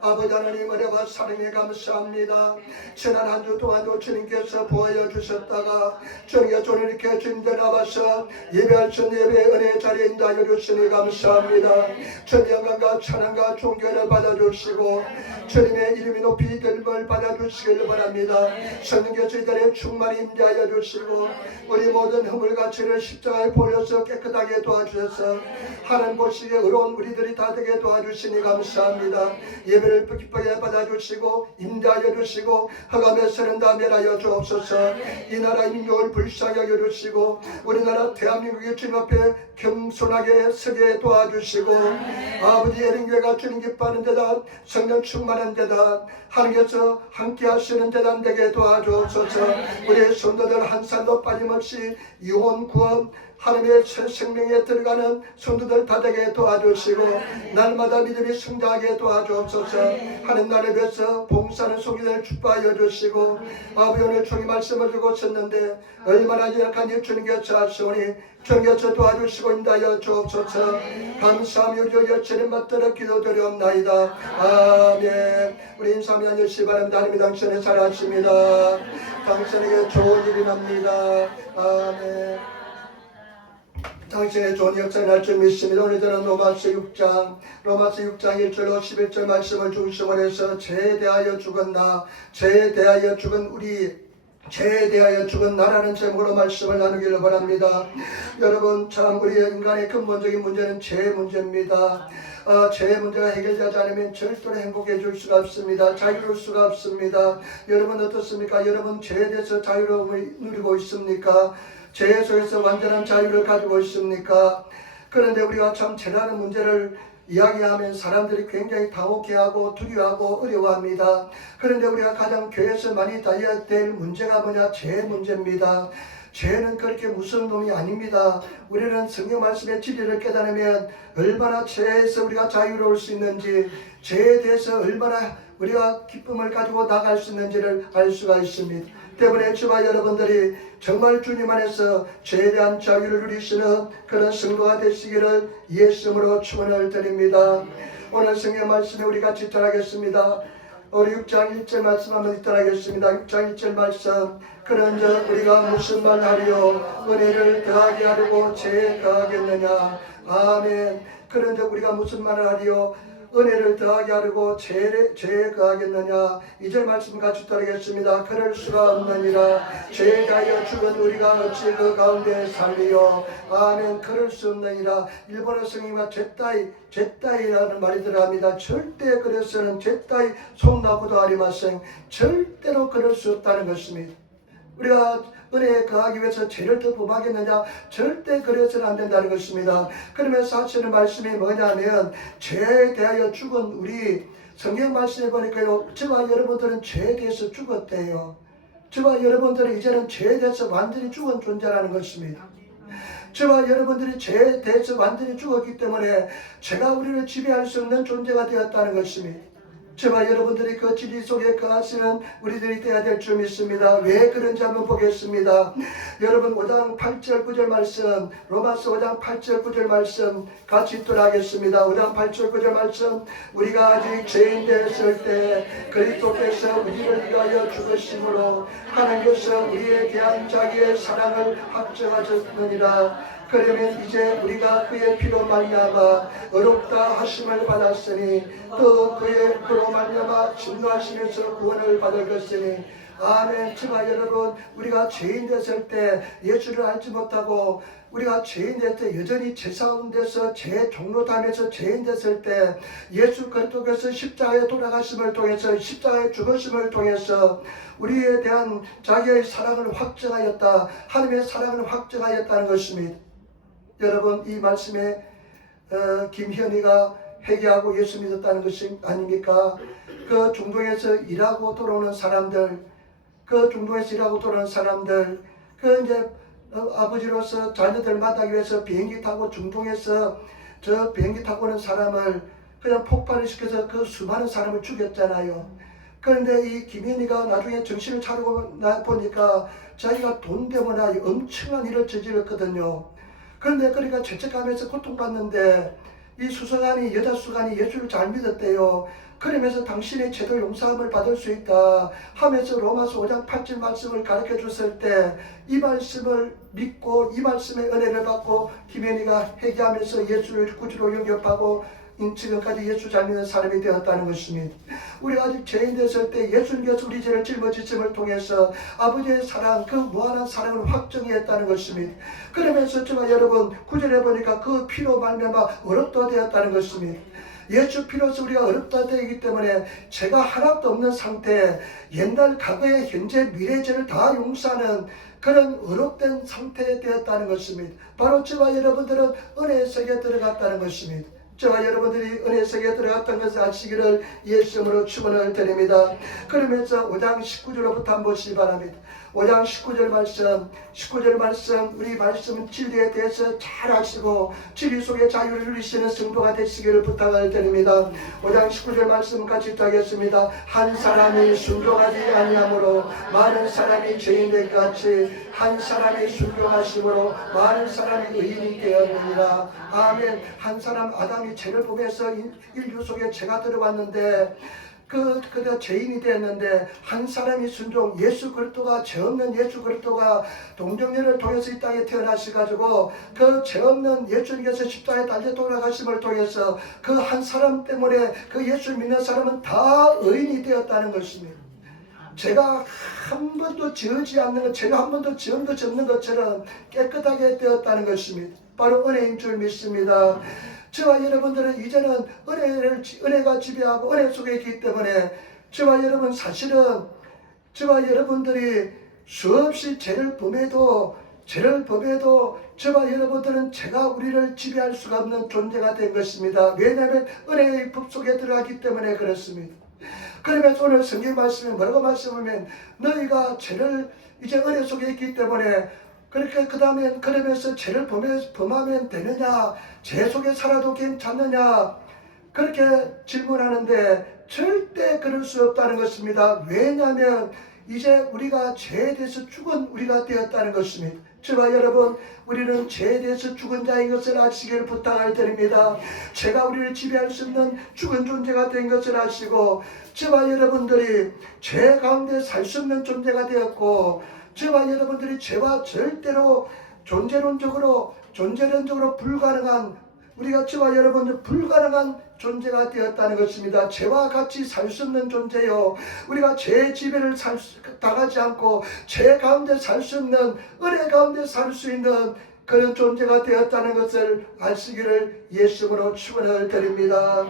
아버지 하나님 은혜와 사랑에 감사합니다. 지난 한 주 동안도 주님께서 보여 주셨다가 주님께서 오늘 이렇게 주님들 나와서 예배할 수 예배의 은혜 자리에 인도하여 주시니 감사합니다. 주님 영광과 찬양과 존경을 받아주시고 주님의 이름이 높이 들림을 받아주시길 바랍니다. 성령께서 이들의 충만히 임재하여 주시고 우리 모든 허물 가치를 십자가에 보여서 깨끗하게 도와주셔서 하나님 보시기에 의로운 우리들이 다 되게 도와주시니 감사합니다. 예배를 기쁘게 받아주시고 임재하여 주시고 허감에서는 다 멸하여 주옵소서. 이 나라 민족을 불쌍히 여겨주시고 우리나라 대한민국의 주님 앞에 겸손하게 서게 도와주시고 아버지 예린교회가 주님 기뻐하는 데다 성령 충만한 데다 하나님께서 함께 하시는 데다 되게 도와주옵소서. 우리의 성도들 한 살도 빠짐없이 영혼 구원 하나님의 새 생명에 들어가는 성도들 다 되게 도와주시고 날마다 믿음이 성장하게 도와주옵소서. 하나님 나를 위해서 봉사하는 성도들 축복하여 주시고 아버지 오늘 종이 말씀을 주고 있었는데 얼마나 약한지 주님께서 아시오니 주님께서 도와주시고 인도하여 주옵소서. 감사하며 우리 여친을 맞들어 기도드리옵나이다. 아멘. 우리 인사하며 앉으시기 바랍니다. 하나님 당신의 잘하십니다. 당신에게 좋은 일이 납니다. 아멘. 당신의 좋은 역사를 할 줄 믿습니다. 오늘 저는 로마서 6장 1절로 11절 말씀을 중심으로 해서 죄에 대하여 죽은 나, 죄에 대하여 죽은 우리, 죄에 대하여 죽은 나라는 제목으로 말씀을 나누기를 바랍니다. 여러분 참 우리 인간의 근본적인 문제는 죄 문제입니다. 죄의 문제가 해결되지 않으면 절대로 행복해질 수가 없습니다. 자유로울 수가 없습니다. 여러분 어떻습니까? 여러분 죄에 대해서 자유로움을 누리고 있습니까? 죄 속에서 완전한 자유를 가지고 있습니까? 그런데 우리가 참 죄라는 문제를 이야기하면 사람들이 굉장히 당혹해하고 두려워하고 어려워합니다. 그런데 우리가 가장 교회에서 많이 다뤄야 될 문제가 뭐냐? 죄 문제입니다. 죄는 그렇게 무서운 놈이 아닙니다. 우리는 성경 말씀의 진리를 깨달으면 얼마나 죄에서 우리가 자유로울 수 있는지, 죄에 대해서 얼마나 우리가 기쁨을 가지고 나갈 수 있는지를 알 수가 있습니다. 때문에 저와 여러분들이 정말 주님 안에서 죄에 대한 자유를 누리시는 그런 성도가 되시기를 예수님으로 축원을 드립니다. 오늘 성경 말씀에 우리 같이 따라하겠습니다. 우리 6장 1절 말씀 한번 따라하겠습니다. 6장 1절 말씀. 그런즉 우리가 무슨 말 하리요? 은혜를 더하게 하려고 죄에 더하겠느냐? 아멘. 그런즉 우리가 무슨 말을 하리요? 은혜를 더하게 하려고 죄에 거하겠느냐? 2절 말씀 같이 따르겠습니다. 그럴 수가 없느니라. 죄에 대하여 죽은 우리가 어찌 그 가운데 살리요? 아멘. 그럴 수 없느니라. 일본어 성경과 죄따이라는 말이 들어갑니다. 절대 그래서는 죄따이 속나고도 아리마생 절대로 그럴 수 없다는 것입니다. 우리가 은혜에 거하기 위해서 죄를 더 범하겠느냐? 절대 그래서는 안 된다는 것입니다. 그러면서 하시는 말씀이 뭐냐면 죄에 대하여 죽은 우리 성경 말씀에 보니까요, 저와 여러분들은 죄에 대해서 죽었대요. 저와 여러분들은 이제는 죄에 대해서 완전히 죽은 존재라는 것입니다. 저와 여러분들이 죄에 대해서 완전히 죽었기 때문에 죄가 우리를 지배할 수 없는 존재가 되었다는 것입니다. 저와 여러분들이 그 진리 속에 거하시는 우리들이 되어야 될 줄 믿습니다. 왜 그런지 한번 보겠습니다. 여러분 5장 8절 9절 말씀, 로마서 5장 8절 9절 말씀 같이 읽도록 하겠습니다. 5장 8절 9절 말씀. 우리가 아직 죄인 되었을 때 그리스도께서 우리를 위하여 죽으심으로 하나님께서 우리에 대한 자기의 사랑을 확증하셨느니라. 그러면 이제 우리가 그의 피로 말미암아 의롭다 하심을 받았으니 또 그의 피로 말미암아 진노하시면서 구원을 받을 것이니 아멘. 저와 여러분 우리가 죄인 됐을 때 예수를 알지 못하고 우리가 죄인 됐을 때 여전히 죄 가운데서 죄 종로담에서 죄인 됐을 때 예수 그리스도께서 십자가에 돌아가심을 통해서 십자가에 죽으심을 통해서 우리에 대한 자기의 사랑을 확증하였다. 하나님의 사랑을 확증하였다는 것입니다. 여러분 이 말씀에 김현희가 회개하고 예수 믿었다는 것이 아닙니까? 그 중동에서 일하고 돌아오는 사람들, 그 이제 아버지로서 자녀들 만나기 위해서 비행기 타고 중동에서 저 비행기 타고 오는 사람을 그냥 폭발을 시켜서 그 수많은 사람을 죽였잖아요. 그런데 이 김현희가 나중에 정신을 차리고 보니까 자기가 돈 때문에 엄청난 일을 저질렀거든요. 그런데 그러니까 죄책감에서 고통받는데 이 수사관이 여자 수사관이 예수를 잘 믿었대요. 그러면서 당신의 죄도 용서함을 받을 수 있다 하면서 로마서 5장 8절 말씀을 가르쳐 줬을 때 이 말씀을 믿고 이 말씀의 은혜를 받고 김현희가 회개하면서 예수를 구주로 영접하고 지금까지 예수 잘 믿는 사람이 되었다는 것입니다. 우리가 아직 죄인 됐을 때 예수님께서 우리 죄를 짊어지심을 통해서 아버지의 사랑, 그 무한한 사랑을 확정했다는 것입니다. 그러면서 제가 여러분 9절에 보니까 그 피로 말미암아 어렵다 되었다는 것입니다. 예수 피로서 우리가 어렵다 되기 때문에 죄가 하나도 없는 상태, 옛날 과거의 현재 미래 죄를 다 용서하는 그런 어렵된 상태에 되었다는 것입니다. 바로 저와 여러분들은 은혜의 세계에 들어갔다는 것입니다. 저와 여러분들이 은혜 속에 들어갔던 것을 아시기를 예수님으로 축원을 드립니다. 그러면서 5장 19절로부터 한번 보시기 바랍니다. 5장 19절 말씀 우리 말씀은 진리에 대해서 잘 아시고 진리 속에 자유를 누리시는 성도가 되시기를 부탁을 드립니다. 5장 19절 말씀 같이 읽겠습니다. 한 사람이 순종하지 아니하므로 많은 사람이 죄인 될 같이 한 사람이 순종하심으로 많은 사람이 의인이 되었느니라. 아멘. 한 사람 아담이 죄를 보면서 인류 속에 죄가 들어왔는데 그가 죄인이 되었는데 한 사람이 순종, 예수 그리스도가 죄 없는 예수 그리스도가 동정녀를 통해서 이 땅에 태어나셔가지고 그 죄 없는 예수님께서 십자가에 달려 돌아가심을 통해서 그 한 사람 때문에 그 예수 믿는 사람은 다 의인이 되었다는 것입니다. 제가 한 번도 지으지 않는 것, 제가 한 번도 지은 것이 없는 것처럼 깨끗하게 되었다는 것입니다. 바로 은혜인 줄 믿습니다. 저와 여러분들은 이제는 은혜가 지배하고 은혜 속에 있기 때문에 저와 여러분 사실은 저와 여러분들이 수없이 죄를 범해도 저와 여러분들은 죄가 우리를 지배할 수가 없는 존재가 된 것입니다. 왜냐하면 은혜의 법 속에 들어가기 때문에 그렇습니다. 그러면서 오늘 성경 말씀에 뭐라고 말씀하면 너희가 죄를 이제 은혜 속에 있기 때문에 그렇게 그 다음에 그러면서 죄를 범하면 되느냐, 죄 속에 살아도 괜찮느냐 그렇게 질문하는데 절대 그럴 수 없다는 것입니다. 왜냐하면 이제 우리가 죄에 대해서 죽은 우리가 되었다는 것입니다. 저와 여러분 우리는 죄에 대해서 죽은 자인 것을 아시기를 부탁을 드립니다. 죄가 우리를 지배할 수 없는 죽은 존재가 된 것을 아시고 저와 여러분들이 죄 가운데 살 수 없는 존재가 되었고 저와 여러분들이 죄와 절대로 존재론적으로 불가능한 우리가 저와 여러분들 불가능한 존재가 되었다는 것입니다. 죄와 같이 살 수 없는 존재요. 우리가 죄의 지배를 당하지 않고 죄 가운데 살 수 없는 은혜 가운데 살 수 있는 그런 존재가 되었다는 것을 아시기를 예수님으로 축원을 드립니다.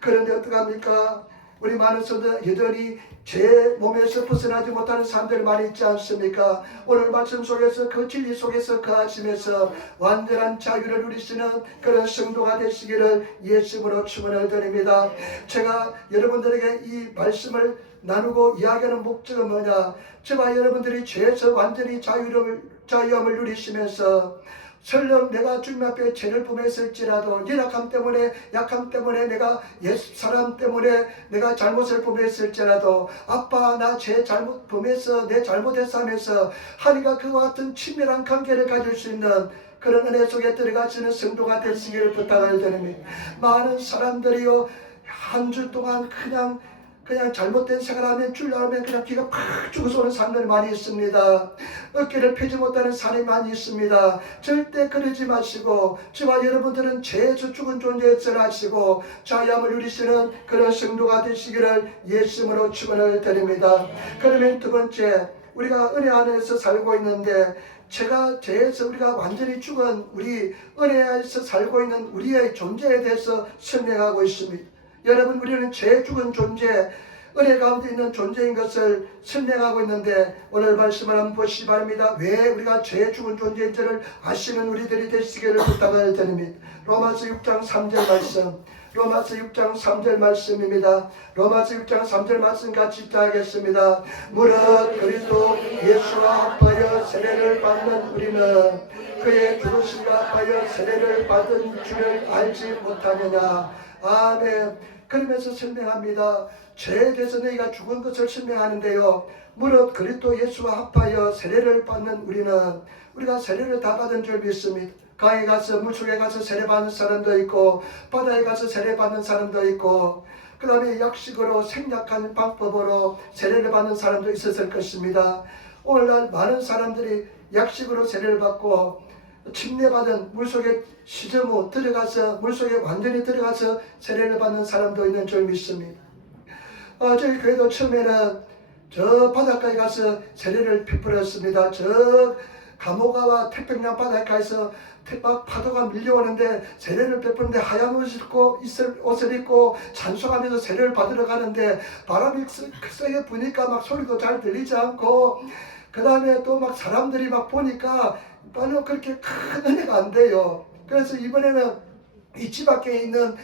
그런데 어떡합니까? 우리 많은 성도들 여전히 제 몸에서 벗어나지 못하는 사람들 많이 있지 않습니까? 오늘 말씀 속에서 그 진리 속에서 거하시면서 완전한 자유를 누리시는 그런 성도가 되시기를 예수님으로 축원을 드립니다. 제가 여러분들에게 이 말씀을 나누고 이야기하는 목적은 뭐냐? 저와 여러분들이 죄에서 완전히 자유함을 누리시면서 설령 내가 주님 앞에 죄를 범했을지라도 약함 때문에 내가 옛사람 때문에 내가 잘못을 범했을지라도 아빠 나 죄 잘못 범해서 내 잘못했어 하면서 하나님과 그와 같은 친밀한 관계를 가질 수 있는 그런 은혜 속에 들어가시는 성도가 되시기를 부탁을 드립니다. 많은 사람들이요 한 주 동안 그냥 잘못된 생활하면 주려면 그냥 기가 팍 죽어서 오는 사람들이 많이 있습니다. 어깨를 펴지 못하는 사람이 많이 있습니다. 절대 그러지 마시고 저와 여러분들은 죄에서 죽은 존재를 아시고 자유함을 누리시는 그런 성도가 되시기를 예수님으로 축원을 드립니다. 그러면 두 번째 우리가 은혜 안에서 살고 있는데 죄에서 우리가 완전히 죽은 우리 은혜에서 살고 있는 우리의 존재에 대해서 설명하고 있습니다. 여러분 우리는 죄 죽은 존재 은혜 가운데 있는 존재인 것을 설명하고 있는데 오늘 말씀을 한번 보시기 바랍니다. 왜 우리가 죄 죽은 존재인지를 아시는 우리들이 되시기를 부탁을 드립니다. 로마서 6장 3절 말씀 로마서 6장 3절 말씀입니다. 로마서 6장 3절 말씀 같이 읽겠습니다. 무릇 그리스도 예수와 합하여 세례를 받는 우리는 그의 죽으심과 합하여 세례를 받은 줄을 알지 못하느냐. 아멘. 그러면서 설명합니다. 죄에 대해서 너희가 죽은 것을 설명하는데요. 무릇 그리스도 예수와 합하여 세례를 받는 우리가 세례를 다 받은 줄 믿습니다. 강에 가서 물속에 가서 세례 받는 사람도 있고 바다에 가서 세례 받는 사람도 있고 그 다음에 약식으로 생략한 방법으로 세례를 받는 사람도 있었을 것입니다. 오늘날 많은 사람들이 약식으로 세례를 받고 침례받은 물속에 시점 후 들어가서 물속에 완전히 들어가서 세례를 받는 사람도 있는 줄 믿습니다. 저희 교회도 처음에는 저 바닷가에 가서 세례를 베풀었습니다. 저 가모가와 태평양 바닷가에서 막 파도가 밀려오는데 세례를 베푸는데 하얀 옷을 입고 찬송하면서 세례를 받으러 가는데 바람이 세게 부니까 막 소리도 잘 들리지 않고 그 다음에 또 막 사람들이 막 보니까 별로 그렇게 큰 은혜가 안 돼요. 그래서 이번에는 이 집 밖에 있는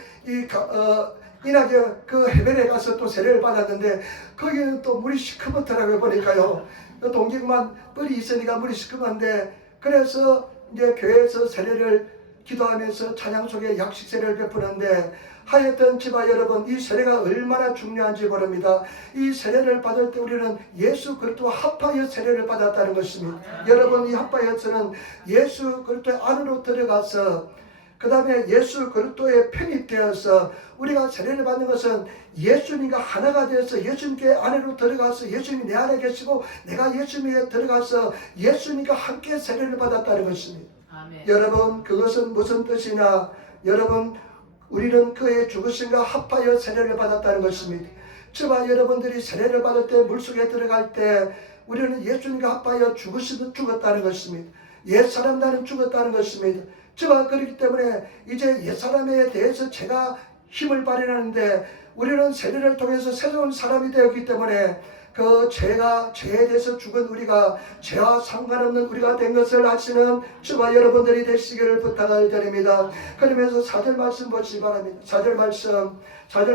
이낙에 그 해변에 가서 또 세례를 받았는데 거기는 또 물이 시커멓더라고요. 보니까요. 동기만 뻘이 있으니까 물이 시커먼데 그래서 이제 교회에서 세례를 기도하면서 찬양 속에 약식 세례를 베푸는데 하여튼 지바 여러분 이 세례가 얼마나 중요한지 모릅니다. 이 세례를 받을 때 우리는 예수 그리스도와 합하여 세례를 받았다는 것입니다. 여러분 이 합하여서는 예수 그리스도 안으로 들어가서 그 다음에 예수 그리스도에 편입되어서 우리가 세례를 받는 것은 예수님과 하나가 되어서 예수님께 안으로 들어가서 예수님이 내 안에 계시고 내가 예수님에 들어가서 예수님과 함께 세례를 받았다는 것입니다. 아멘. 여러분 그것은 무슨 뜻이냐? 여러분 우리는 그의 죽으심과 합하여 세례를 받았다는 것입니다. 저와 여러분들이 세례를 받을 때 물속에 들어갈 때 우리는 예수님과 합하여 죽었다는 것입니다. 옛사람 나는 죽었다는 것입니다. 저와 그렇기 때문에 이제 옛사람에 대해서 제가 힘을 발휘하는데 우리는 세례를 통해서 새로운 사람이 되었기 때문에 그 죄에 대해서 죽은 우리가 죄와 상관없는 우리가 된 것을 아시는 저와 여러분들이 되시기를 부탁을 드립니다. 그러면서 4절 말씀 보시기 바랍니다. 4절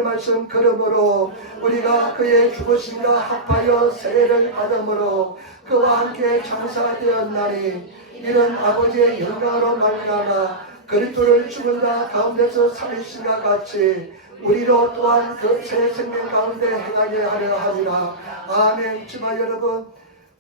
말씀 그러므로 우리가 그의 죽으심과 합하여 세례를 받음으로 그와 함께 장사되었나니 이런 아버지의 영광으로 말미암아 그리스도를 죽은 자 가운데서 살리신과 같이 우리로 또한 그 새 생명 가운데 행하게 하려 하리라. 아멘. 지마 여러분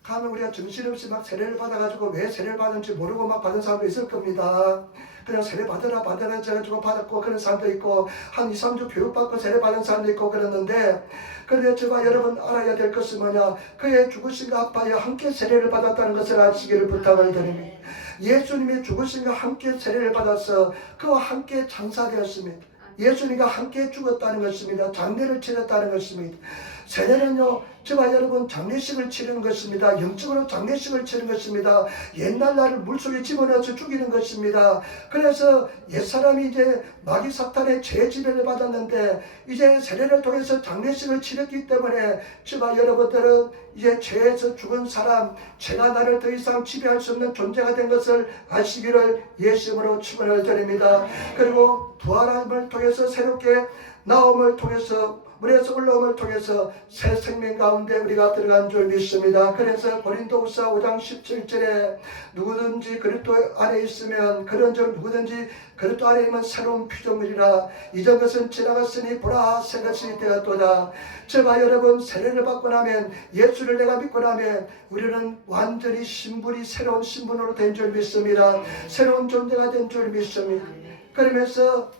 가면 우리가 정신없이 막 세례를 받아가지고 왜 세례를 받는지 모르고 막 받은 사람도 있을 겁니다. 그냥 세례 받으라 해가지고 받았고 그런 사람도 있고 한 2, 3주 교육받고 세례 받은 사람도 있고 그랬는데 그런데 제가 여러분 알아야 될 것은 뭐냐? 그의 죽으심과 합하여 함께 세례를 받았다는 것을 아시기를 부탁을 드립니다. 예수님의 죽으심과 함께 세례를 받아서 그와 함께 장사되었습니다. 예수님과 함께 죽었다는 것입니다. 장례를 치렀다는 것입니다. 세례는요, 저와 여러분 장례식을 치르는 것입니다. 영적으로 장례식을 치르는 것입니다. 옛날 나를 물속에 집어넣어서 죽이는 것입니다. 그래서 옛사람이 이제 마귀 사탄의 죄 지배를 받았는데 이제 세례를 통해서 장례식을 치렀기 때문에 저와 여러분들은 이제 죄에서 죽은 사람, 죄가 나를 더 이상 지배할 수 없는 존재가 된 것을 아시기를 예수님으로 축원을 드립니다. 그리고 부활함을 통해서 새롭게 나옴을 통해서 물에서 올라옴을 통해서 새 생명 가운데 우리가 들어간 줄 믿습니다. 그래서 고린도후서 5장 17절에 누구든지 그리스도 안에 있으면 그런즉 누구든지 그리스도 안에 있으면 새로운 피조물이라 이전 것은 지나갔으니 보라 새 것이 되었도다. 저와 여러분 세례를 받고 나면 예수를 내가 믿고 나면 우리는 완전히 신분이 새로운 신분으로 된 줄 믿습니다. 새로운 존재가 된 줄 믿습니다. 그러면서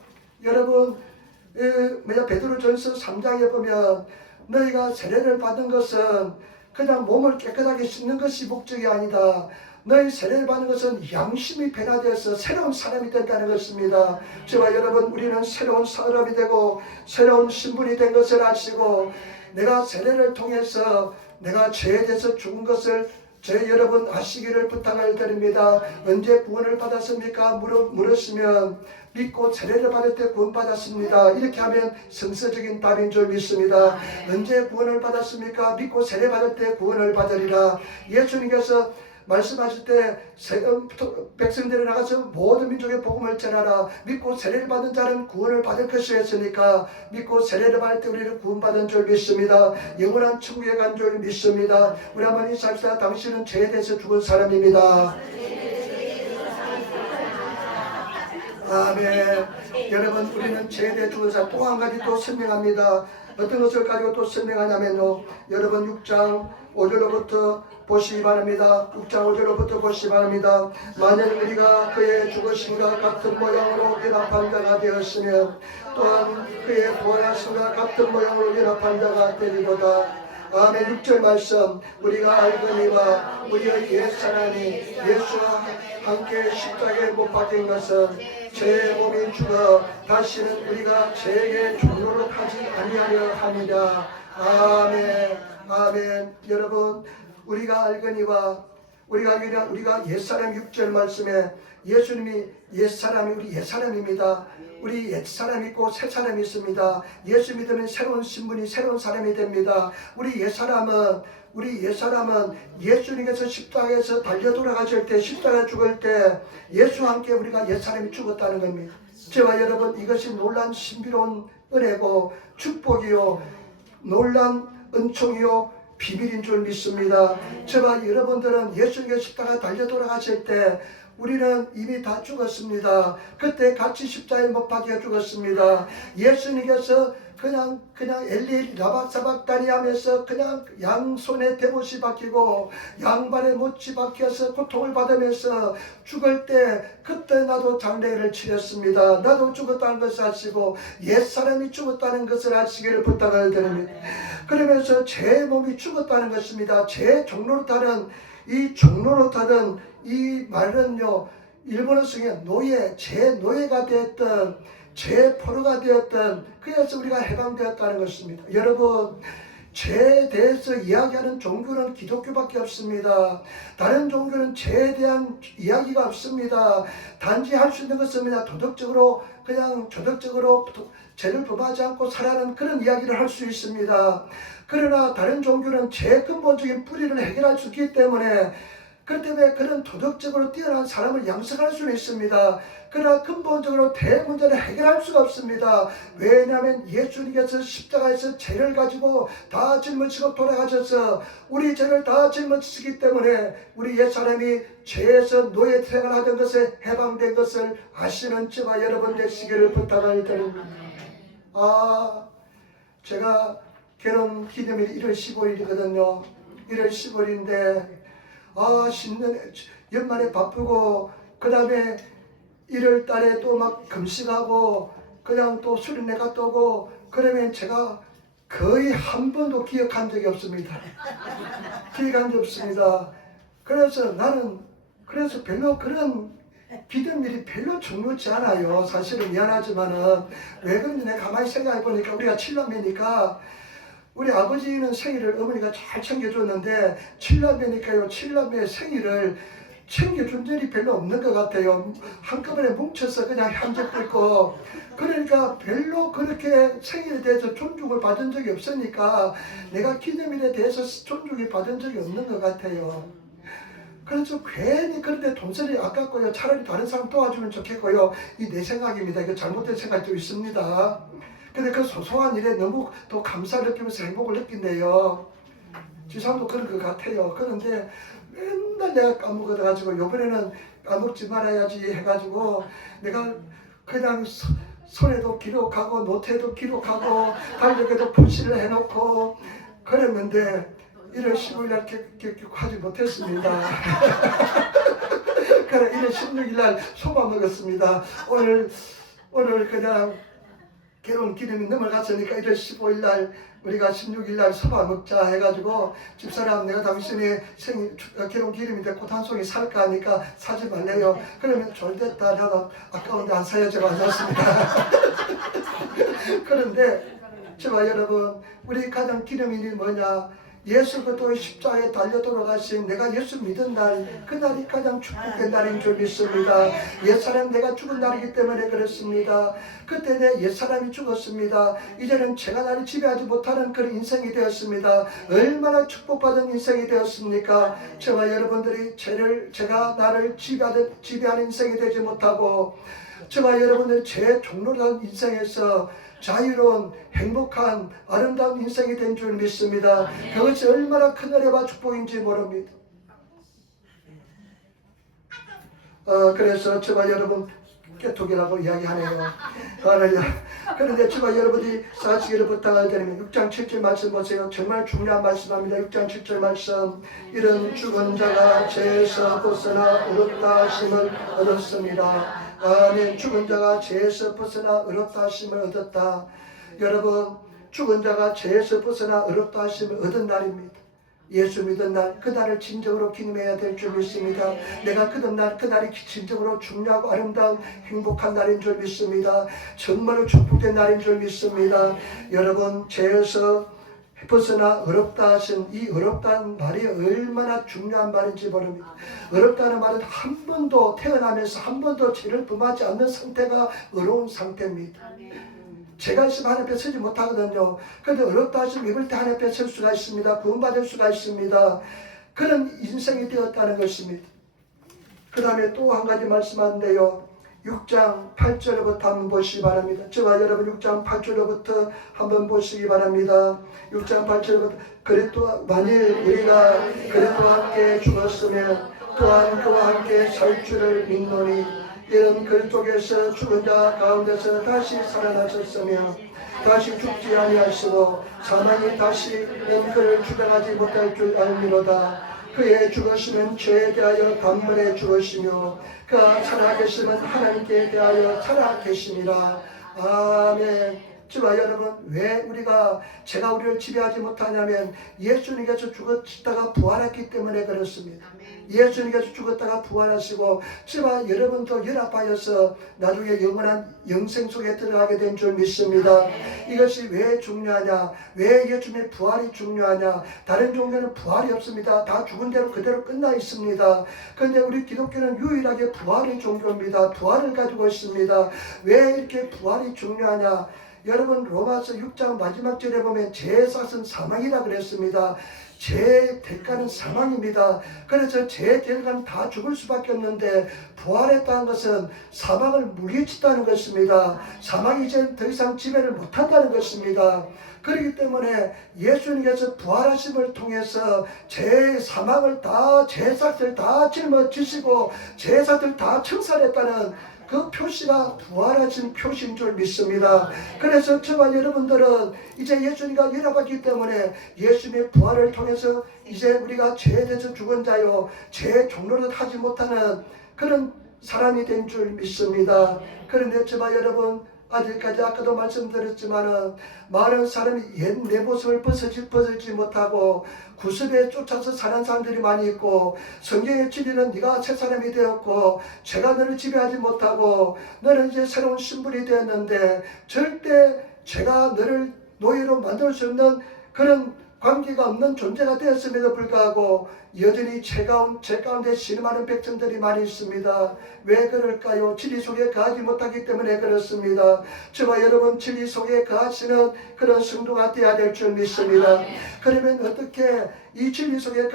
여러분 베드로전서 3장에 보면 너희가 세례를 받은 것은 그냥 몸을 깨끗하게 씻는 것이 목적이 아니다. 너희 세례를 받는 것은 양심이 변화되어서 새로운 사람이 된다는 것입니다. 저와 여러분 우리는 새로운 사람이 되고 새로운 신분이 된 것을 아시고 내가 세례를 통해서 내가 죄에 대해서 죽은 것을 저희 여러분 아시기를 부탁을 드립니다. 언제 구원을 받았습니까? 물으시면 믿고 세례를 받을 때 구원받았습니다. 이렇게 하면 성서적인 답인 줄 믿습니다. 언제 구원을 받았습니까? 믿고 세례 받을 때 구원을 받으리라. 예수님께서 말씀하실 때 백성들이 나가서 모든 민족의 복음을 전하라. 믿고 세례를 받은 자는 구원을 받을 것이 했으니까 믿고 세례를 받을 때 우리는 구원받은 줄 믿습니다. 영원한 천국에 간 줄 믿습니다. 우리 한번 인사합시다. 당신은 죄에 대해서 죽은 사람입니다. 아멘. 여러분 우리는 죄에 대해 죽은 사람 또 한 가지 또 설명합니다. 어떤 것을 가지고 또 설명하냐면요, 여러분 6장 5절로부터 보시기 바랍니다. 6장 5절로부터 보시기 바랍니다. 만일 우리가 그의 죽으심과 같은 모양으로 연합한 자가 되었으면 또한 그의 부활하심과 같은 모양으로 연합한 자가 되리로다. 아멘. 6절 말씀, 우리가 알거니와 우리의 옛사람이 예수와 함께 십자가에 못 박힌 것은 제 몸이 죽어 다시는 우리가 죄의 종로로 하지 아니하려 함이라. 아멘. 아멘. 여러분, 우리가 알거니와 우리가 옛사람 6절 말씀에 예수님이 옛사람이 우리 옛사람입니다. 우리 옛사람이 있고 새사람이 있습니다. 예수 믿으면 새로운 신분이 새로운 사람이 됩니다. 우리 옛사람은 예수님께서 십자가에서 달려 돌아가실 때, 십자가에 죽을 때 예수와 함께 우리가 옛사람이 죽었다는 겁니다. 저와 여러분, 이것이 놀란 신비로운 은혜고 축복이요, 놀란 은총이요, 비밀인 줄 믿습니다. 저와 여러분들은 예수님께 십자가에 달려 돌아가실 때 우리는 이미 다 죽었습니다. 그때 같이 십자가에 못 박혀 죽었습니다. 예수님께서 그냥 엘리 라박사박다니 하면서 그냥 양손에 대못이 박히고 양발에 못이 박혀서 고통을 받으면서 죽을 때 그때 나도 장례를 치렀습니다. 나도 죽었다는 것을 아시고 옛사람이 죽었다는 것을 아시기를 부탁을 드립니다. 그러면서 제 몸이 죽었다는 것입니다. 제 종로로 타는 이 말은요, 일본어 성에 제 노예가 되었던, 제 포로가 되었던, 그래서 우리가 해방되었다는 것입니다. 여러분, 죄에 대해서 이야기하는 종교는 기독교밖에 없습니다. 다른 종교는 죄에 대한 이야기가 없습니다. 단지 할 수 있는 것은 그냥 도덕적으로 죄를 범하지 않고 살아가는 그런 이야기를 할 수 있습니다. 그러나 다른 종교는 죄의 근본적인 뿌리를 해결할 수 있기 때문에, 그렇기 때문에 그런 도덕적으로 뛰어난 사람을 양성할 수는 있습니다. 그러나 근본적으로 대문제를 해결할 수가 없습니다. 왜냐하면 예수님께서 십자가에서 죄를 가지고 다 짊어지고 돌아가셔서 우리 죄를 다 짊어지시기 때문에 우리 옛사람이 죄에서 노예 생활하던 것에 해방된 것을 아시는 저와 여러분 되시기를 부탁을 드립니다. 제가 결혼 기념일이 1월 15일이거든요. 1월 15일인데 신년 연말에 바쁘고 그 다음에 1월 달에 또 막 금식하고 그냥 또 수련회 갔다 오고 그러면 제가 거의 한 번도 기억한 적이 없습니다. 기억한 적이 없습니다. 그래서 나는 별로 그런 기념일이 별로 중요치 않아요. 사실은 미안하지만은 왜 그런지 내가 가만히 생각해 보니까 우리가 7남매니까 우리 아버지는 생일을 어머니가 잘 챙겨줬는데 7남매니까요. 7남매 생일을 챙겨준 적이 별로 없는 것 같아요. 한꺼번에 뭉쳐서 그냥 한적도 있고 그러니까 별로 그렇게 생일에 대해서 존중을 받은 적이 없으니까 내가 기념일에 대해서 존중을 받은 적이 없는 것 같아요. 그래서 괜히 그런데 돈쓰리 아깝고요. 차라리 다른 사람 도와주면 좋겠고요. 이 내 생각입니다. 이거 잘못된 생각도 있습니다. 근데 그 소소한 일에 너무 또 감사를 느끼면서 행복을 느낀대요. 지상도 그런 것 같아요. 그런데 맨날 내가 까먹어가지고 요번에는 까먹지 말아야지 해가지고 내가 그냥 손에도 기록하고 노트에도 기록하고 달력에도 표시를 해놓고 그랬는데 1월 15일날 하지 못했습니다. 그래 1월 16일날 소바 먹었습니다. 오늘 그냥 결혼 기념이 넘어갔으니까 1월 15일날 우리가 16일날 소바 먹자 해가지고 집사람 내가 당신이 결혼 기념인데 꽃 한 송이 살까 하니까 사지 말래요. 그러면 좋됐다. 나도 아까운데 안 사야지고 앉았습니다. 그런데 저와 여러분 우리 가장 기념일이 뭐냐? 예수 그리스도의 십자가에 달려 돌아가신 내가 예수 믿은 날 그날이 가장 축복된 날인 줄 믿습니다. 옛사람 내가 죽은 날이기 때문에 그렇습니다. 그때 내 옛사람이 죽었습니다. 이제는 제가 나를 지배하지 못하는 그런 인생이 되었습니다. 얼마나 축복받은 인생이 되었습니까? 저와 여러분들이 제가 나를 지배하는 인생이 되지 못하고 저와 여러분들이 제 종로라는 인생에서 자유로운 행복한 아름다운 인생이 된 줄 믿습니다. 그것이 얼마나 큰 은혜와 축복인지 모릅니다. 그래서 저와 여러분 깨톡이라고 이야기하네요. 할렐루야. 그런데 제가 여러분이 사시기를 부탁을 드립니다. 6장 7절 말씀 보세요. 정말 중요한 말씀입니다. 6장 7절 말씀. 이런 죽은 자가 죄에서 벗어나 의롭다 하심을 얻었습니다. 아멘. 죽은 자가 죄에서 벗어나 의롭다 하심을 얻었다. 여러분, 죽은 자가 죄에서 벗어나 의롭다 하심을 얻은 날입니다. 예수 믿은 날, 그날을 진정으로 기념해야 될 줄 믿습니다. 내가 그날이 진정으로 중요하고 아름다운 행복한 날인 줄 믿습니다. 정말로 축복된 날인 줄 믿습니다. 여러분, 죄에서 벗어나 의롭다 하신 이 의롭다는 말이 얼마나 중요한 말인지 모릅니다. 의롭다는 말은 한 번도 태어나면서 한 번도 죄를 범하지 않는 상태가 의로운 상태입니다. 죄가 있으면 하나님 앞에 서지 못하거든요. 그런데 의롭다 하시면 입을 때 하나님 앞에 설 수가 있습니다. 구원받을 수가 있습니다. 그런 인생이 되었다는 것입니다. 그 다음에 또 한 가지 말씀하는데요. 6장 8절부터 한번 보시기 바랍니다. 저와 여러분 6장 8절부터 한번 보시기 바랍니다. 6장 8절부터 그리스도 만일 우리가 그리스도와 함께 죽었으면 또한 그와 함께 살 줄을 믿노니 이런 글 쪽에서 죽은 자 가운데서 다시 살아나셨으며 다시 죽지 아니하시고 사망이 다시 그를 주장하지 못할 줄 알미로다. 그의 죽으심은 죄에 대하여 단번에 죽으시며 그가 살아계심은 하나님께 대하여 살아계심이라. 아멘. 저와 여러분, 왜 제가 우리를 지배하지 못하냐면 예수님께서 죽었다가 부활했기 때문에 그렇습니다. 예수님께서 죽었다가 부활하시고 저와 여러분도 연합하여서 나중에 영원한 영생 속에 들어가게 된 줄 믿습니다. 이것이 왜 중요하냐? 왜 예수님의 부활이 중요하냐? 다른 종교는 부활이 없습니다. 다 죽은 대로 그대로 끝나 있습니다. 그런데 우리 기독교는 유일하게 부활의 종교입니다. 부활을 가지고 있습니다. 왜 이렇게 부활이 중요하냐? 여러분, 로마서 6장 마지막 절에 보면 죄의 삭은 사망이라 그랬습니다. 죄의 대가는 사망입니다. 그래서 죄의 대가는 다 죽을 수밖에 없는데 부활했다는 것은 사망을 물리친다는 것입니다. 사망이 이제 더 이상 지배를 못한다는 것입니다. 그렇기 때문에 예수님께서 부활하심을 통해서 죄의 사망을 다, 죄의 삭을 다 짊어지시고 죄의 삭을 다 청산했다는 그 표시가 부활하신 표시인 줄 믿습니다. 그래서 저와 여러분들은 이제 예수님과 연합했기 때문에 예수님의 부활을 통해서 이제 우리가 죄에 대해서 죽은 자요, 죄의 종로를 하지 못하는 그런 사람이 된 줄 믿습니다. 그런데 저와 여러분, 아직까지 아까도 말씀드렸지만 많은 사람이 옛 내 모습을 벗어지 못하고 구습에 쫓아서 사는 사람들이 많이 있고 성경의 진리는 네가 새 사람이 되었고 죄가 너를 지배하지 못하고 너는 이제 새로운 신분이 되었는데 절대 죄가 너를 노예로 만들 수 없는 그런 관계가 없는 존재가 되었음에도 불구하고 여전히 죄 가운데 신음하는 백성들이 많이 있습니다. 왜 그럴까요? 진리 속에 거하지 못하기 때문에 그렇습니다. 저와 여러분, 진리 속에 거하시는 그런 성도가 되어야 될 줄 믿습니다. 그러면 어떻게 이 진리 속에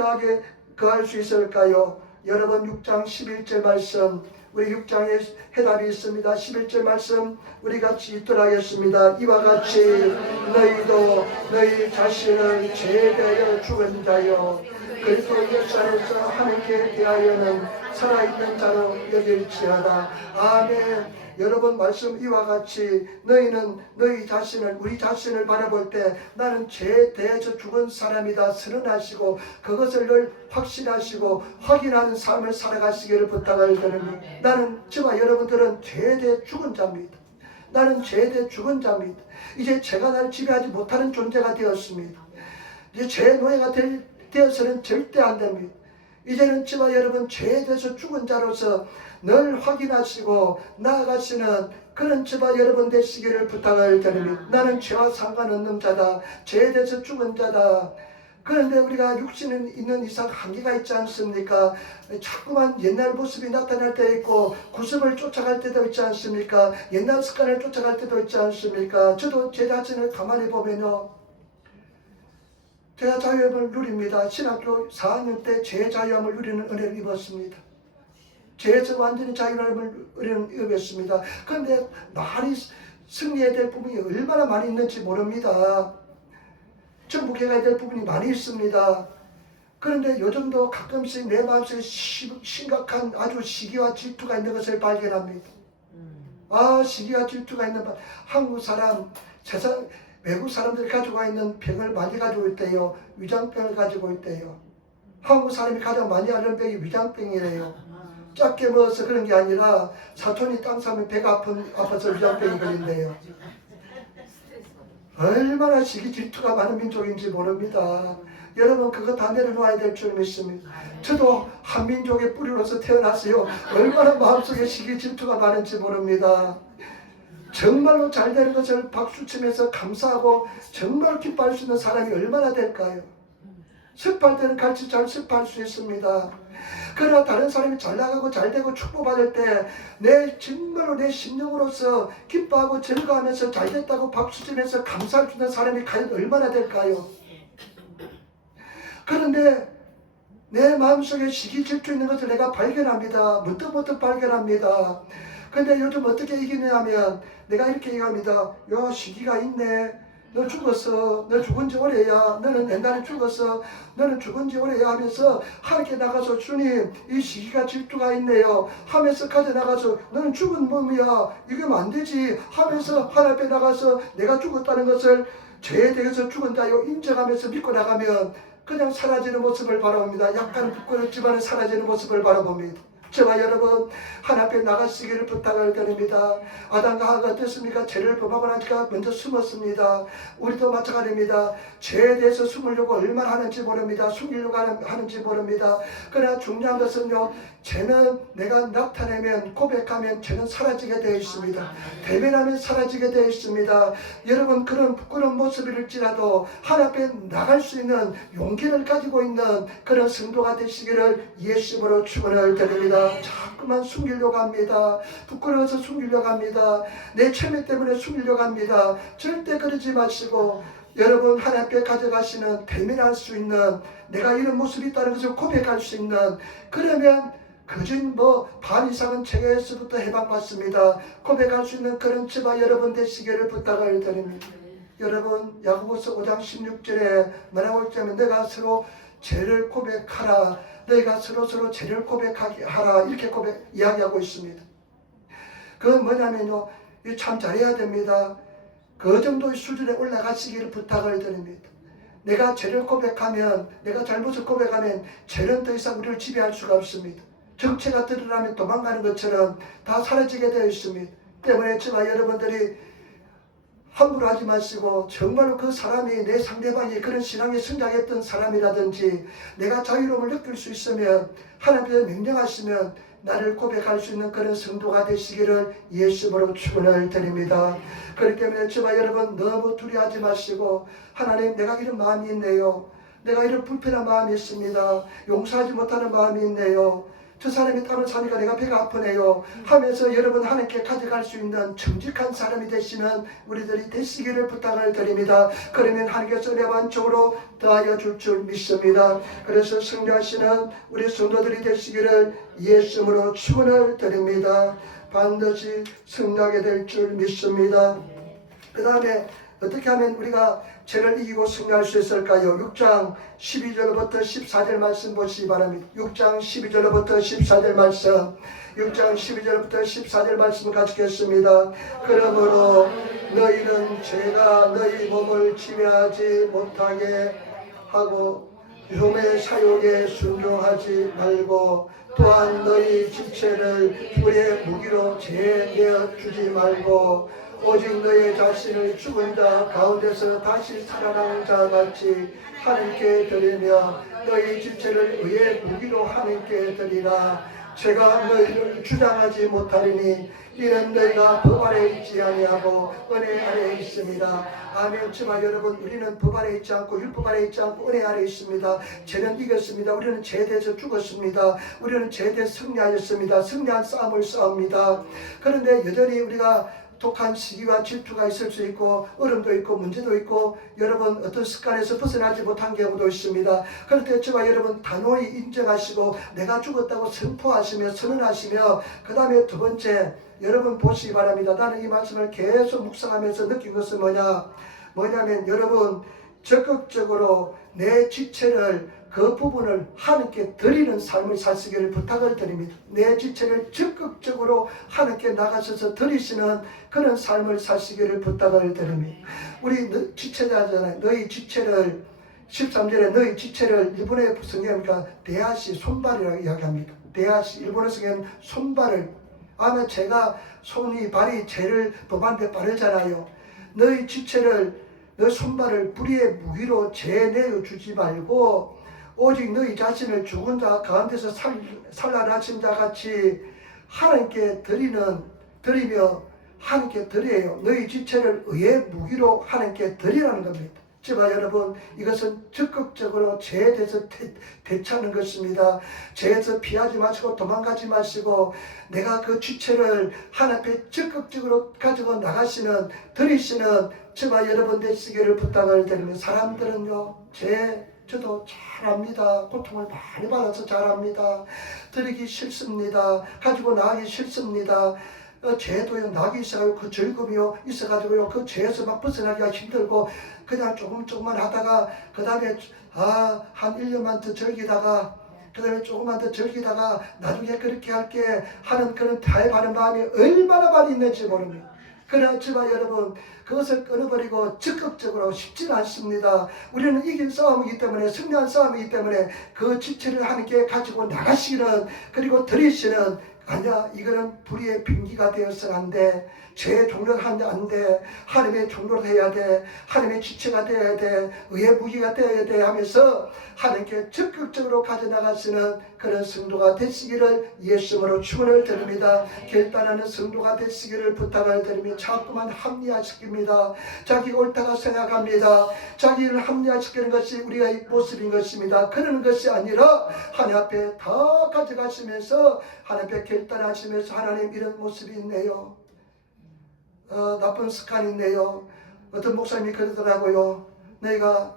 거할 수 있을까요? 여러분 6장 11절 말씀, 우리 6장에 해답이 있습니다. 11절 말씀 우리 같이 읽도록 하겠습니다. 이와 같이 너희도 너희 자신을 죄에 대하여 죽은 자요 그리스도 예수 안에서 하나님께 대하여는 살아있는 자로 여길지어다. 아멘. 여러분, 말씀 이와 같이 너희는 너희 자신을, 우리 자신을 바라볼 때 나는 죄에 대해서 죽은 사람이다 선언하시고 그것을 늘 확신하시고 확인하는 삶을 살아가시기를 부탁을 드립니다. 나는, 저와 여러분들은 죄에 대해 죽은 자입니다. 나는 죄에 대해 죽은 자입니다. 이제 죄가 나를 지배하지 못하는 존재가 되었습니다. 이제 죄의 노예가 되어서는 절대 안 됩니다. 이제는 저와 여러분 죄에 대해서 죽은 자로서 늘 확인하시고 나아가시는 그런 저와 여러분 되시기를 부탁을 드립니다. 나는 죄와 상관없는 자다. 죄에 대해서 죽은 자다. 그런데 우리가 육신은 있는 이상 한계가 있지 않습니까? 자꾸만 옛날 모습이 나타날 때 있고 구습을 쫓아갈 때도 있지 않습니까? 옛날 습관을 쫓아갈 때도 있지 않습니까? 저도 제 자신을 가만히 보면요, 제가 자유함을 누립니다. 신학교 4학년 때 제 자유함을 누리는 은혜를 입었습니다. 죄에서 완전히 자유함을 은혜를 입었습니다. 그런데 많이 승리해야 될 부분이 얼마나 많이 있는지 모릅니다. 정복해야 될 부분이 많이 있습니다. 그런데 요즘도 가끔씩 내 마음속에 심각한 아주 시기와 질투가 있는 것을 발견합니다. 아, 시기가 질투가 있는 한국 사람, 세상 외국 사람들이 가지고 있는 병을 많이 가지고 있대요. 위장병을 가지고 있대요. 한국 사람이 가장 많이 앓는 병이 위장병이래요. 작게 먹어서 그런 게 아니라 사촌이 땅 사면 배가 아파서 위장병이 걸린대요. 얼마나 시기 질투가 많은 민족인지 모릅니다. 여러분 그거 다 내려놓아야 될 줄 믿습니다. 저도 한민족의 뿌리로서 태어났어요. 얼마나 마음속에 시기 질투가 많은지 모릅니다. 정말로 잘 되는 것을 박수치면서 감사하고 정말 기뻐할 수 있는 사람이 얼마나 될까요? 습할 때는 같이 잘 습할 수 있습니다. 그러나 다른 사람이 잘 나가고 잘 되고 축복받을 때 정말로 내 심령으로서 기뻐하고 즐거워하면서 잘 됐다고 박수치면서 감사할 수 있는 사람이 과연 얼마나 될까요? 그런데 내 마음속에 시기 질투 있는 것을 내가 발견합니다. 문득문득 발견합니다. 근데 요즘 어떻게 이기냐면 내가 이렇게 얘기합니다. 야, 시기가 있네. 너 죽었어. 너 죽은 지 오래야. 너는 옛날에 죽었어. 너는 죽은 지 오래야 하면서 하나님께 나가서 주님 이 시기가 질투가 있네요 하면서 가져 나가서 너는 죽은 몸이야. 이러면 안 되지 하면서 하나님 앞에 나가서 내가 죽었다는 것을 죄에 대해서 죽은 자요 인정하면서 믿고 나가면 그냥 사라지는 모습을 바라봅니다. 약간 부끄럽지만 사라지는 모습을 바라봅니다. 저와 여러분 하나님 앞에 나가시기를 부탁을 드립니다. 아담과 하와가 어땠습니까? 죄를 범하고 나니까 먼저 숨었습니다. 우리도 마찬가지입니다. 죄에 대해서 숨으려고 얼마나 하는지 모릅니다. 숨기려고 하는지 모릅니다. 그러나 중요한 것은요, 죄는 내가 나타내면 고백하면 죄는 사라지게 되어 있습니다. 대면하면 사라지게 되어 있습니다. 여러분 그런 부끄러운 모습일지라도 하나님 앞에 나갈 수 있는 용기를 가지고 있는 그런 성도가 되시기를 예수님으로 축원을 드립니다. 자꾸만 숨기려고 합니다. 부끄러워서 숨기려고 합니다. 내 체면 때문에 숨기려고 합니다. 절대 그러지 마시고 여러분 하나님 앞에 가져가시는 대면할 수 있는 내가 이런 모습이 있다는 것을 고백할 수 있는 그러면 그진 반 이상은 죄에서부터 해방받습니다. 고백할 수 있는 그런 저와 여러분 되시기를 부탁을 드립니다. 여러분 야고보서 5장 16절에 뭐라고 했냐면 내가 서로 죄를 고백하라. 너희가 서로 죄를 고백하게 하라. 이렇게 이야기하고 있습니다. 그건 뭐냐면요, 참 잘해야 됩니다. 그 정도의 수준에 올라가시기를 부탁을 드립니다. 내가 죄를 고백하면, 내가 잘못을 고백하면 죄는 더 이상 우리를 지배할 수가 없습니다. 정체가 드러나면 도망가는 것처럼 다 사라지게 되어 있습니다. 때문에 저와 여러분들이 함부로 하지 마시고 정말로 그 사람이 내 상대방이 그런 신앙에 성장했던 사람이라든지 내가 자유로움을 느낄 수 있으면 하나님께서 명령하시면 나를 고백할 수 있는 그런 성도가 되시기를 예수님으로 축원을 드립니다. 그렇기 때문에 저와 여러분 너무 두려워하지 마시고 하나님 내가 이런 마음이 있네요. 내가 이런 불편한 마음이 있습니다. 용서하지 못하는 마음이 있네요. 저 사람이 땀을 사니까 내가 배가 아프네요 하면서 여러분 하나님께 가져갈 수 있는 정직한 사람이 되시는 우리들이 되시기를 부탁을 드립니다. 그러면 하나님께서 내 반쪽으로 더하여 줄 줄 믿습니다. 그래서 승리하시는 우리 성도들이 되시기를 예수님으로 축원을 드립니다. 반드시 승리하게 될 줄 믿습니다. 그 다음에 어떻게 하면 우리가 죄를 이기고 승리할 수 있을까요? 6장 12절부터 14절 말씀 보시기 바랍니다. 6장 12절부터 14절 말씀 6장 12절부터 14절 말씀을 가지겠습니다. 그러므로 너희는 죄가 너희 몸을 지배하지 못하게 하고 흉의 사욕에 순종하지 말고 또한 너희 지체를 불의 무기로 제내어 주지 말고 오직 너의 자신을 죽은 자 가운데서 다시 살아난 자 같이 하나님께 드리며 너희 지체를 의의 무기로 하나님께 드리라. 제가 너희를 주장하지 못하리니 이는 너희가 법 아래 있지 아니하고 은혜 아래 있습니다. 아멘. 정말 여러분 우리는 법 아래 있지 않고 율법 아래 있지 않고 은혜 아래 있습니다. 죄는 이겼습니다. 우리는 죄에 대해서 죽었습니다. 우리는 죄에 대해서 승리하였습니다. 승리한 싸움을 싸웁니다. 그런데 여전히 우리가 독한 시기와 질투가 있을 수 있고 어려움도 있고 문제도 있고 여러분 어떤 습관에서 벗어나지 못한 경우도 있습니다. 그럴 때 저와 여러분 단호히 인정하시고 내가 죽었다고 선포하시며 선언하시며 그 다음에 두 번째 여러분 보시기 바랍니다. 나는 이 말씀을 계속 묵상하면서 느낀 것은 뭐냐면 여러분 적극적으로 내 지체를 그 부분을 하나님께 드리는 삶을 사시기를 부탁을 드립니다. 내 지체를 적극적으로 하나님께 나가셔서 드리시는 그런 삶을 사시기를 부탁을 드립니다. 우리 지체자잖아요. 너희 지체를 13절에 너희 지체를 일본의 성경이니까 대하시 손발이라고 이야기합니다. 대하시 일본어 성경은 손발을 아마 제가 손이 발이 제일 법한데 빠르잖아요. 너희 지체를 너 손발을 불의의 무기로 재내어 주지 말고 오직 너희 자신을 죽은 자 가운데서 살아나신 자 같이 하나님께 드리며 하나님께 드려요. 너희 지체를 의의 무기로 하나님께 드리라는 겁니다. 제가 여러분 이것은 적극적으로 죄에 대해서 대처하는 것입니다. 죄에서 피하지 마시고 도망가지 마시고 내가 그 지체를 하나님 앞에 적극적으로 가지고 나가시는 드리시는 제가 여러분 되시기를 부탁을 드립니다. 사람들은요 저도 잘합니다. 고통을 많이 받아서 잘합니다. 드리기 싫습니다. 가지고 나가기 싫습니다. 죄도요 낙이 있어요. 그 즐거움이요 있어가지고요 그 죄에서 막 벗어나기가 힘들고 그냥 조금만 하다가 그 다음에 한 1년만 더 즐기다가 그 다음에 조금만 더 즐기다가 나중에 그렇게 할게 하는 그런 타협하는 마음이 얼마나 많이 있는지 모릅니다. 그렇지만 여러분 그것을 끊어버리고 적극적으로 쉽지는 않습니다. 우리는 이긴 싸움이기 때문에 승리한 싸움이기 때문에 그 지체를 하나님께 가지고 나가시기는 그리고 드리시는 아니야 이거는 불의의 빙기가 되어서는 안 돼. 죄의 종로를 하면 안 돼. 하나님의 종로를 해야 돼. 하나님의 지체가 되어야 돼. 의의 무기가 되어야 돼 하면서 하나님께 적극적으로 가져나가시는 그런 성도가 되시기를 예수님으로 축원을 드립니다. 결단하는 성도가 되시기를 부탁을 드리며 자꾸만 합리화시킵니다. 자기가 옳다고 생각합니다. 자기를 합리화시키는 것이 우리의 모습인 것입니다. 그러는 것이 아니라 하나님 앞에 다 가져가시면서 하나님 앞에 결단하시면서 하나님 이런 모습이 있네요. 나쁜 습관이 있네요. 어떤 목사님이 그러더라고요. 너희가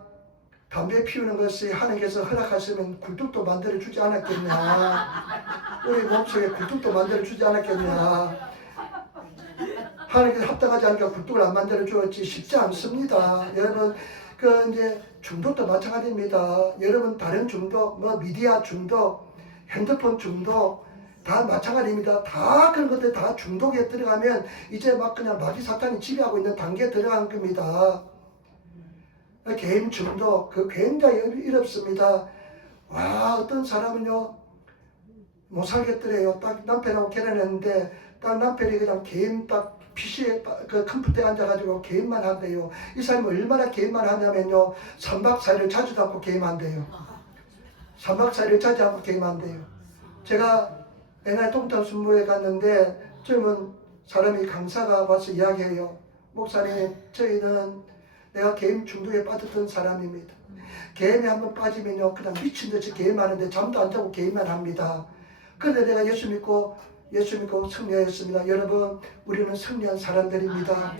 담배 피우는 것이 하나님께서 허락하시면 굴뚝도 만들어주지 않았겠냐. 우리 몸속에 굴뚝도 만들어주지 않았겠냐. 하나님께서 합당하지 않으니까 굴뚝을 안 만들어주었지 쉽지 않습니다. 여러분 이제 중독도 마찬가지입니다. 여러분 다른 중독, 미디어 중독, 핸드폰 중독 다 마찬가지입니다. 다 그런 것들 다 중독에 들어가면 이제 막 그냥 마귀 사탄이 지배하고 있는 단계에 들어간 겁니다. 게임 중독 그 굉장히 어렵습니다. 와 어떤 사람은요 못 살겠더래요. 딱 남편하고 결혼했는데 딱 남편이 그냥 게임 딱 PC에 그 컴퓨터에 앉아가지고 게임만 한대요. 이 사람이 얼마나 게임만 하냐면요 3박 4일을 자주도 않고 게임한대요. 3박 4일을 자주 않고 게임한대요. 제가 옛날에 동탄 순무에 갔는데 젊은 사람이 강사가 와서 이야기해요. 목사님 저희는 내가 게임 중독에 빠졌던 사람입니다. 게임에 한번 빠지면요 그냥 미친듯이 게임하는데 잠도 안 자고 게임만 합니다. 그런데 내가 예수 믿고 승리하였습니다. 여러분 우리는 승리한 사람들입니다.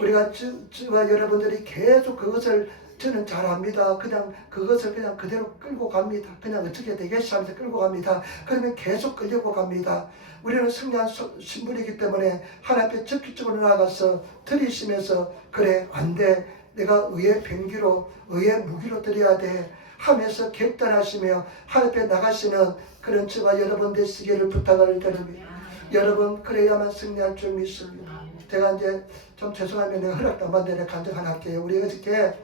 우리가 저와 여러분들이 계속 그것을 저는 잘합니다. 그냥 그것을 그냥 그대로 끌고 갑니다. 그냥 어떻게 되겠지 하면서 끌고 갑니다. 그러면 계속 끌려고 갑니다. 우리는 승리한 신분이기 때문에 하나님 앞에 적극적으로 나아가서 드리시면서 그래 안 돼. 내가 의의 병기로 의의 무기로 드려야 돼 하면서 결단하시며 하나님 앞에 나가시는 그런 저와 여러분 되시기를 부탁을 드립니다. 여러분 그래야만 승리할 줄 믿습니다. 제가 이제 좀 죄송하면 내가 허락도 안 받는데 간증 하나 할게요. 우리 어저께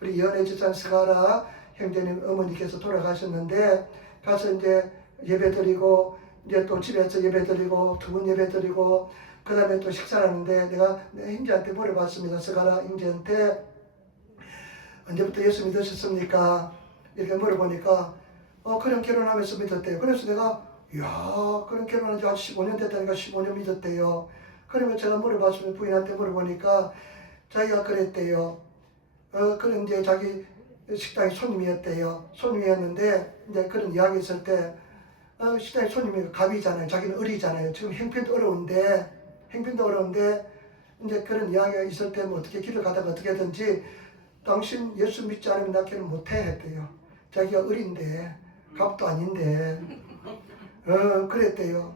우리 연애지산 스가라 형제님 어머니께서 돌아가셨는데 가서 이제 예배드리고 이제 또 집에서 예배드리고 두 분 예배드리고 그 다음에 또 식사를 하는데 내가 형제한테 물어봤습니다. 스가라 형제한테 언제부터 예수 믿으셨습니까? 이렇게 물어보니까 그냥 결혼하면서 믿었대요. 그래서 내가 그럼 결혼한 지 한 15년 됐다니까 15년 믿었대요. 그러면 제가 물어봤으면 부인한테 물어보니까 자기가 그랬대요. 그런 이제 자기 식당의 손님이었대요. 손님이었는데 이제 그런 이야기 있을 때 식당의 손님이 갑이잖아요. 자기는 을이잖아요. 지금 형편도 어려운데 이제 그런 이야기가 있을 때 뭐 어떻게 길을 가다가 어떻게든지 당신 예수 믿지 않으면 나 결혼 못해 했대요. 자기가 을인데 갑도 아닌데 그랬대요.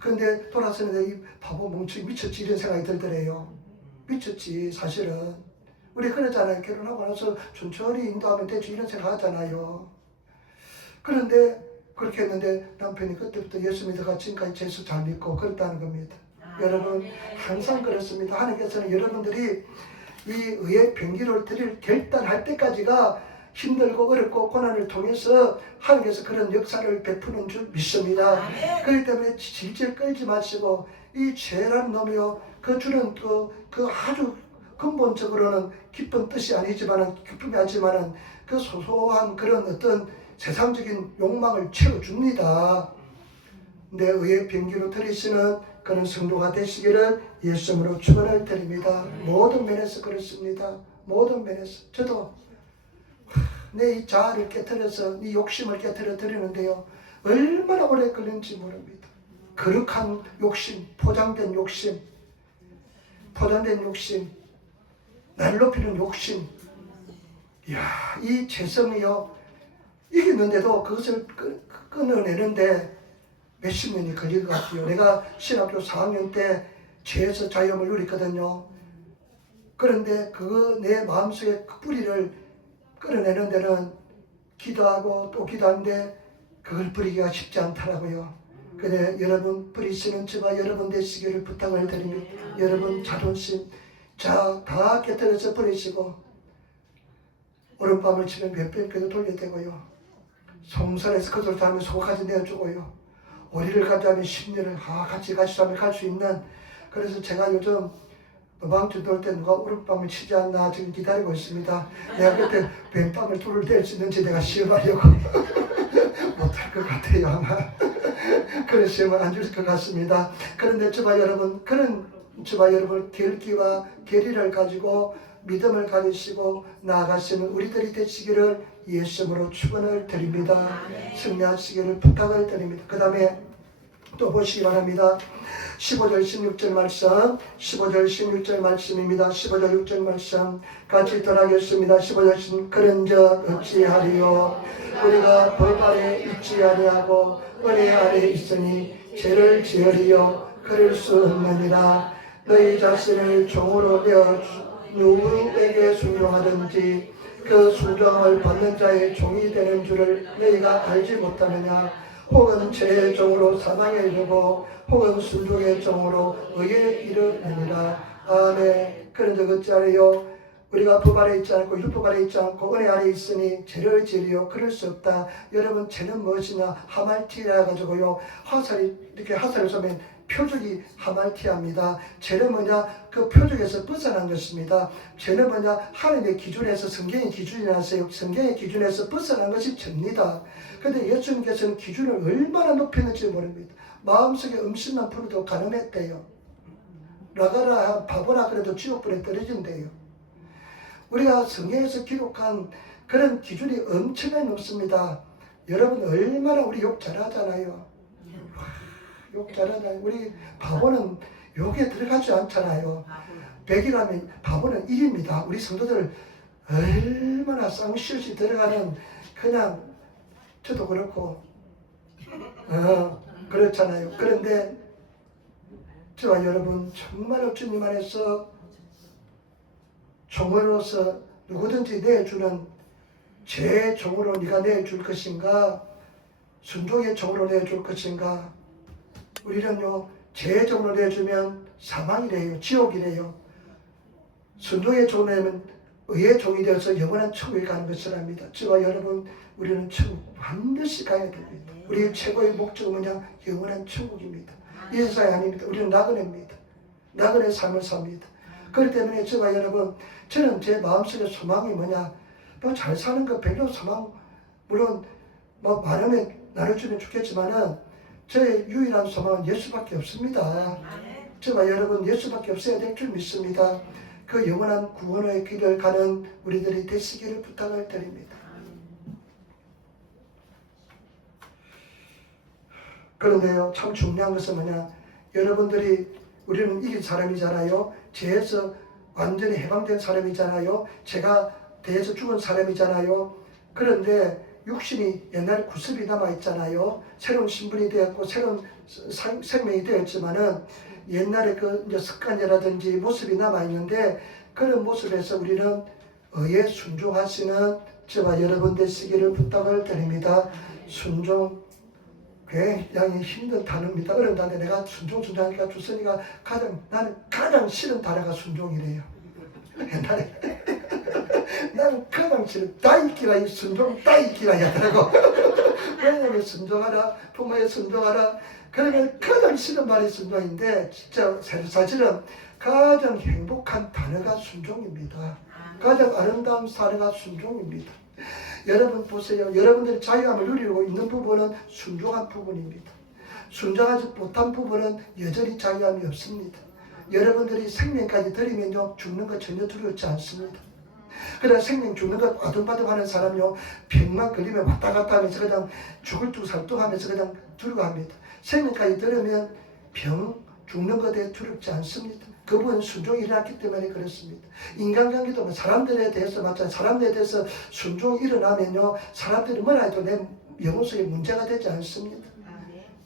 그런데 돌아서는데 이 바보 멍청이 미쳤지 이런 생각이 들더래요. 미쳤지 사실은. 우리 그러잖아요. 결혼하고 나서 천천히 인도하면 되지 이런 생각 하잖아요. 그런데 그렇게 했는데 남편이 그때부터 예수 믿어가 지금까지 예수 잘 믿고 그렇다는 겁니다. 여러분 항상 그렇습니다. 하나님께서는 여러분들이 이 의의 병기를 드릴 결단할 때까지가 힘들고 어렵고 고난을 통해서 하나님께서 그런 역사를 베푸는 줄 믿습니다. 그렇기 때문에 질질 끌지 마시고 이 죄라는 놈이요 그 주는 그 아주 근본적으로는 기쁜 뜻이 아니지만은 기쁨이 아니지만은 그 소소한 그런 어떤 세상적인 욕망을 채워줍니다. 내 의의 병기로 들이시는 그런 성도가 되시기를 예수님으로 축원을 드립니다. 모든 면에서 그렇습니다. 모든 면에서 저도 내 이 자아를 깨트려서 이 욕심을 깨트려 드리는데요 얼마나 오래 걸린지 모릅니다. 거룩한 욕심, 포장된 욕심, 날 높이는 욕심. 이야, 이 죄성이요 이겼는데도 그것을 끊어내는데 몇십 년이 걸릴 것 같아요. 내가 신학교 4학년 때 죄에서 자유함을 누렸거든요. 그런데 그거 내 마음속에 그 뿌리를 끊어내는 데는 기도하고 또 기도하는데 그걸 뿌리기가 쉽지 않더라고요. 근데 여러분 뿌리시는 저와 여러분 되시기를 부탁을 드립니다. 여러분 자존심 다 깨뜨려서 뿌리시고 오른밤을 치면 몇 번 돌려대고요. 성산에서 그들 다음에 소까지 내어주고요. 오리를 가자면 10년을 같이 가시라면 갈 수 있는. 그래서 제가 요즘 방주 돌 때 누가 오른밤을 치지 않나 지금 기다리고 있습니다. 내가 그때 뱀밤을 둘을 댈 수 있는지 내가 시험하려고 못할 것 같아요 아마. 그런 시험을 안 줄 것 같습니다. 그런데 저와 여러분 결기와 결의를 가지고 믿음을 가지시고 나아가시는 우리들이 되시기를 예수님으로 축원을 드립니다. 승리하시기를 부탁을 드립니다. 그 다음에 또 보시기 바랍니다. 15절 16절 말씀 15절 16절 말씀입니다. 15절 6절 말씀 같이 떠나겠습니다. 15절 16 그런즉 어찌하리요 우리가 법 아래 있지 아니하고 은혜 아래 있으니 죄를 지으리요 그럴 수 없느니라. 너희 자신을 종으로 내어 누구에게 순종하든지 그 순종을 받는 자의 종이 되는 줄을 너희가 알지 못하느냐. 혹은 죄의 종으로 사망에 이르고 혹은 순종의 종으로 의에 이르느니라. 아멘. 그런데 어찌하리요 우리가 법 아래 있지 않고 율법 아래 있지 않고 은혜 아래 있으니 죄를 지으리요 그럴 수 없다. 여러분 죄는 무엇이냐 하말티라 가지고요 화살이 이렇게 화살을 쏘면 표적이 하말티합니다. 죄는 뭐냐 그 표적에서 벗어난 것입니다. 죄는 뭐냐 하나님의 기준에서 성경의 기준이라서요 성경의 기준에서 벗어난 것이 죄입니다. 그런데 예수님께서는 기준을 얼마나 높였는지 모릅니다. 마음속에 음식만 풀어도 가늠했대요. 라가라 바보나 그래도 지옥불에 떨어진대요. 우리가 성경에서 기록한 그런 기준이 엄청나게 높습니다. 여러분 얼마나 우리 욕 잘하잖아요. 욕 잘하잖아요. 우리 바보는 욕에 들어가지 않잖아요. 100이라면 바보는 1입니다. 우리 성도들 얼마나 쌍시옷이 들어가는 그냥 저도 그렇고 그렇잖아요. 그런데 저와 여러분 정말 주님 안에서 종으로서 누구든지 내주는 죄의 종으로 네가 내줄 것인가 순종의 종으로 내줄 것인가. 우리는요 죄의 종으로 내주면 사망이래요. 지옥이래요. 순종의 종으로 내면 의의 종이 되어서 영원한 천국에 가는 것을 합니다. 저와 여러분 우리는 천국 반드시 가야 됩니다. 우리의 최고의 목적은 뭐냐 영원한 천국입니다. 이 세상이 아닙니다. 우리는 나그네입니다. 나그네 삶을 삽니다. 그렇기 때문에 저와 여러분 저는 제 마음속의 소망이 뭐냐 뭐 잘 사는 거 별로 소망 물론 뭐 많으면 나눠주면 좋겠지만은 저의 유일한 소망은 예수밖에 없습니다. 저와 여러분 예수밖에 없어야 될 줄 믿습니다. 그 영원한 구원의 길을 가는 우리들이 되시기를 부탁을 드립니다. 그런데요 참 중요한 것은 뭐냐 여러분들이 우리는 이긴 사람이잖아요. 죄에서 완전히 해방된 사람이잖아요. 죄가 대해서 죽은 사람이잖아요. 그런데 육신이 옛날 구습이 남아있잖아요. 새로운 신분이 되었고 새로운 생명이 되었지만은 옛날에 그 이제 습관이라든지 모습이 남아있는데 그런 모습에서 우리는 의에 순종하시는 저와 여러분 되시기를 부탁을 드립니다. 순종 굉장히 힘든 단어입니다. 어려운 단어인데 내가 순종하니까 주선이가 나는 가장 싫은 단어가 순종이래요. 옛날에 나는 가장 싫은 따이기라 이 순종 따이기라 하더라고. 왜냐면 순종하라 부모에 순종하라 그러면 가장 싫은 말이 순종인데 진짜 사실은 가장 행복한 단어가 순종입니다. 가장 아름다운 단어가 순종입니다. 여러분 보세요. 여러분들이 자유함을 누리고 있는 부분은 순종한 부분입니다. 순종하지 못한 부분은 여전히 자유함이 없습니다. 여러분들이 생명까지 드리면요 죽는 것 전혀 두렵지 않습니다. 그러나 생명 죽는 것 아둥바둥하는 사람요 병만 걸리면 왔다 갔다 하면서 그냥 죽을 둥 살둥하면서 그냥 두려워합니다. 생명까지 들으면 병 죽는 것에 두렵지 않습니다. 그분은 순종이 일어났기 때문에 그렇습니다. 인간관계도 사람들에 대해서 마찬가지 사람들에 대해서 순종이 일어나면요 사람들이 뭐라 해도 내 영혼 속에 문제가 되지 않습니다.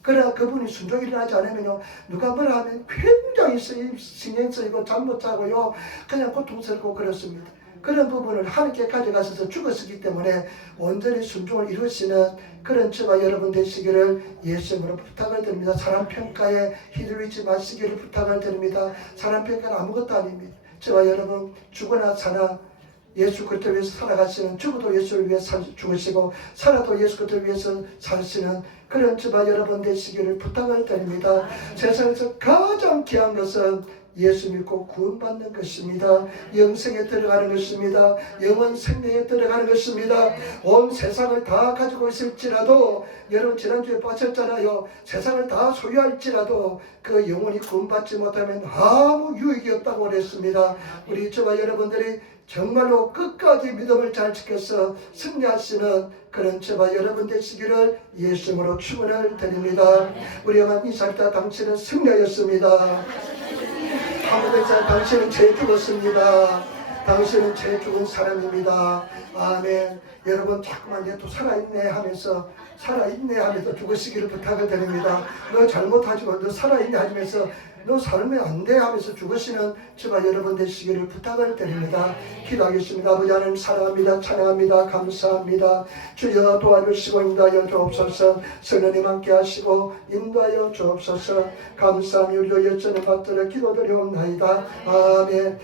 그러나 그분이 순종이 일어나지 않으면요 누가 뭐라 하면 굉장히 신경 쓰이고 잠 못 자고요 그냥 고통스럽고 그렇습니다. 그런 부분을 하나님께 가져가셔서 죽었기 때문에 온전히 순종을 이루시는 그런 저와 여러분 되시기를 예수님으로 부탁을 드립니다. 사람 평가에 휘둘리지 마시기를 부탁을 드립니다. 사람 평가는 아무것도 아닙니다. 저와 여러분 죽으나 사나 예수 그리스도를 위해서 살아가시는 죽어도 예수를 위해서 죽으시고 살아도 예수 그리스도를 위해서 사시는 그런 저와 여러분 되시기를 부탁을 드립니다. 세상에서 가장 귀한 것은 예수 믿고 구원받는 것입니다. 영생에 들어가는 것입니다. 영원 생명에 들어가는 것입니다. 온 세상을 다 가지고 있을지라도 여러분 지난주에 빠졌잖아요. 세상을 다 소유할지라도 그 영혼이 구원받지 못하면 아무 유익이 없다고 그랬습니다. 우리 저와 여러분들이 정말로 끝까지 믿음을 잘 지켜서 승리하시는 그런 저와 여러분 되시기를 예수님으로 축원을 드립니다. 우리 영한 이사할 때 당신은 승리하였습니다. 아무데서 당신은 죄 죽었습니다. 당신은 죄 죽은 사람입니다. 아멘. 여러분 자꾸만 얘 또 살아있네 하면서 죽으시기를 부탁을 드립니다. 너 잘못하지만 너 살아있네 하면서 너 살면 안 돼 하면서 죽으시는 저와 여러분 되시기를 부탁을 드립니다. 기도하겠습니다. 아버지 하나님 사랑합니다. 찬양합니다. 감사합니다. 주여 도와주시고 인도하여 주옵소서. 성령님 함께 하시고 인도하여 주옵소서. 감사하며 우리 여전히 받들어 기도드리옵나이다. 아멘.